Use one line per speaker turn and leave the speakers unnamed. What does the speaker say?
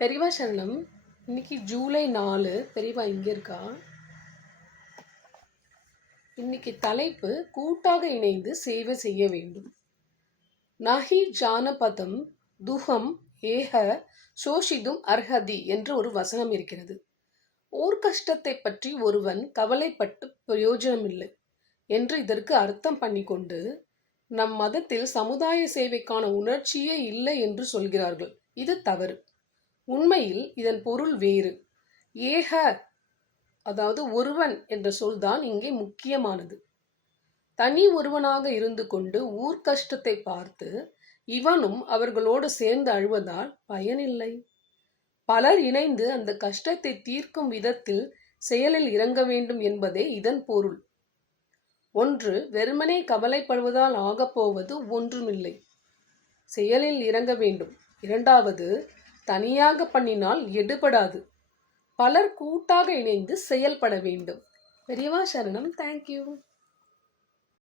பெரியவா சரணம். இன்னைக்கு ஜூலை நாலு. பெரியவா இங்கே இருக்கா? இன்னைக்கு தலைப்பு கூட்டாக இணைந்து சேவை செய்ய வேண்டும். நஹி ஜானபதம் துஹம் ஏக சோஷிதும் அர்ஹதி என்று ஒரு வசனம் இருக்கிறது. ஓர் கஷ்டத்தை பற்றி ஒருவன் கவலைப்பட்டு பிரயோஜனமில்லை என்று இதற்கு அர்த்தம் பண்ணிக்கொண்டு நம் மதத்தில் சமுதாய சேவைக்கான உணர்ச்சியே இல்லை என்று சொல்கிறார்கள். இது தவறு. உண்மையில் இதன் பொருள் வேறு. ஏக அதாவது ஒருவன் என்ற சொல்தான் இங்கே முக்கியமானது. தனி ஒருவனாக இருந்து கொண்டு ஊர் கஷ்டத்தை பார்த்து இவனும் அவர்களோடு சேர்ந்து அழுவதால் பயனில்லை. பலர் இணைந்து அந்த கஷ்டத்தை தீர்க்கும் விதத்தில் செயலில் இறங்க வேண்டும் என்பதே இதன் பொருள். ஒன்று வெறுமனே கவலைப்படுவதால் ஆகப்போவது ஒன்றுமில்லை. செயலில் இறங்க வேண்டும். இரண்டாவது தனியாக பண்ணினால் எடுபடாது. பலர் கூட்டாக இணைந்து செயல்பட வேண்டும். பெரியவா சரணம். தேங்க்யூ